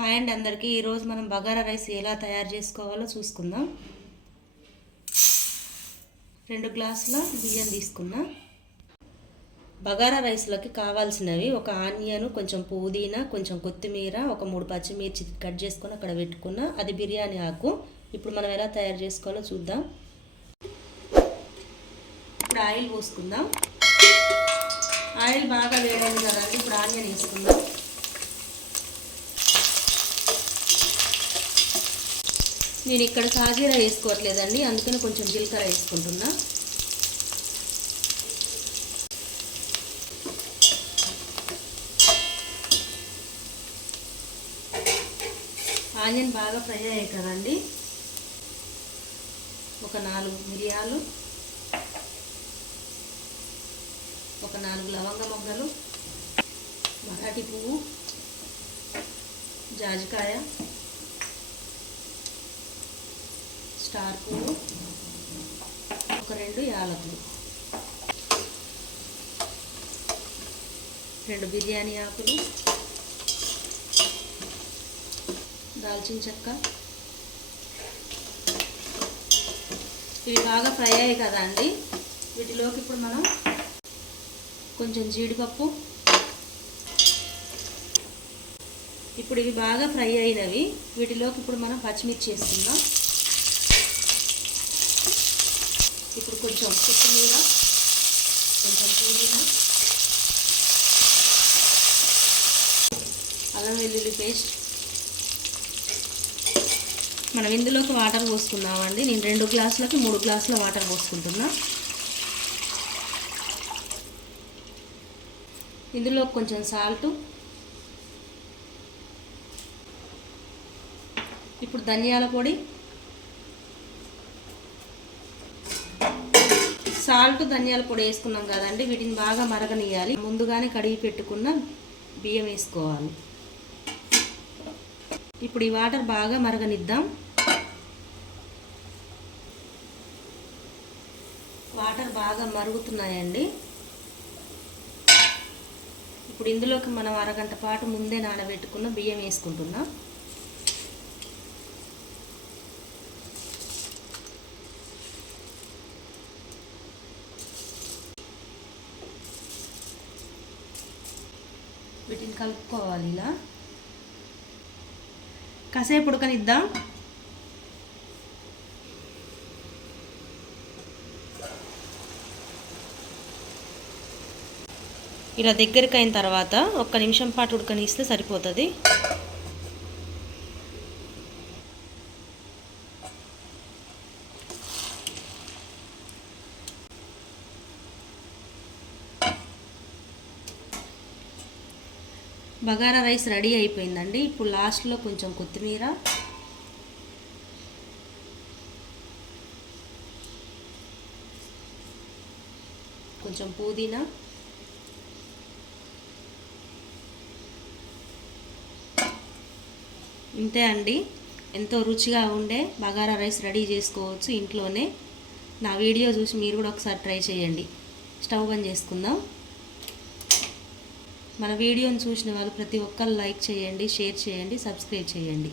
Hi అండి అందరికీ. ఈరోజు మనం బగారా రైస్ ఎలా తయారు చేసుకోవాలో చూసుకుందాం. 2 గ్లాసుల బియ్యం తీసుకున్నా. బగారా రైస్లోకి కావాల్సినవి ఒక ఆనియన్, కొంచెం పుదీనా, కొంచెం కొత్తిమీర, ఒక 3 పచ్చిమిర్చి కట్ చేసుకొని అక్కడ పెట్టుకున్నా. అది బిర్యానీ ఆకు. ఇప్పుడు మనం ఎలా తయారు చేసుకోవాలో చూద్దాం. ఇప్పుడు ఆయిల్ పోసుకుందాం. ఆయిల్ బాగా వేడైంది కదండి. ఇప్పుడు ఆనియన్ వేసుకుందాం. నేను ఇక్కడ సాజీరా వేసుకోవట్లేదండి, అందుకని కొంచెం జీలకర్ర వేసుకుంటున్నా. ఆనియన్ బాగా ఫ్రై అయ్యాయి కదండి. ఒక 4 మిరియాలు, ఒక 4 లవంగ మొగ్గలు, మరాఠీ పువ్వు, జాజికాయ, స్టార్ పువ్వు, ఒక 2 యాలకులు, 2 బిర్యానీ ఆకులు, దాల్చిన చెక్క. ఇవి బాగా ఫ్రై అయ్యాయి కదా అండి. వీటిలోకి ఇప్పుడు మనం కొంచెం జీడిపప్పు. ఇప్పుడు ఇవి బాగా ఫ్రై అయినవి. వీటిలోకి ఇప్పుడు మనం పచ్చిమిర్చి వేసుకుందాం. ఇప్పుడు కొంచెం కొత్తిమీర, కొంచెం పుదీనా, అల్లం వెల్లుల్లి పేస్ట్. మనం ఇందులోకి వాటర్ పోసుకుందామండి. నేను 2 గ్లాసులకి 3 గ్లాసుల వాటర్ పోసుకుంటున్నా. ఇందులో కొంచెం సాల్ట్. ఇప్పుడు ధనియాల పొడి, సాల్ట్, ధనియాల పొడి వేసుకున్నాం కదండి. వీటిని బాగా మరగనియాలి. ముందుగానే కడిగి పెట్టుకున్న బియ్యం వేసుకోవాలి. ఇప్పుడు ఈ వాటర్ బాగా మరగనిద్దాం. వాటర్ బాగా మరుగుతున్నాయండి. ఇప్పుడు ఇందులోకి మనం అరగంట పాటు ముందే నానబెట్టుకున్న బియ్యం వేసుకుంటున్నాం. వీటిని కలుపుకోవాలి. ఇలా కాసేపు ఉడకనిద్దాం. ఇలా దగ్గరికి అయిన తర్వాత 1 నిమిషం పాటు ఉడకనిస్తే సరిపోతుంది. బగారా రైస్ రెడీ అయిపోయిందండి. ఇప్పుడు లాస్ట్లో కొంచెం కొత్తిమీర, కొంచెం పుదీనా, ఇంతే అండి. ఎంతో రుచిగా ఉండే బగారా రైస్ రెడీ చేసుకోవచ్చు ఇంట్లోనే. నా వీడియో చూసి మీరు కూడా ఒకసారి ట్రై చేయండి. స్టవ్ బంద్ చేసుకుందాం. మన వీడియోని చూసిన వాళ్ళు ప్రతి ఒక్కరు లైక్ చేయండి, షేర్ చేయండి, సబ్స్క్రైబ్ చేయండి.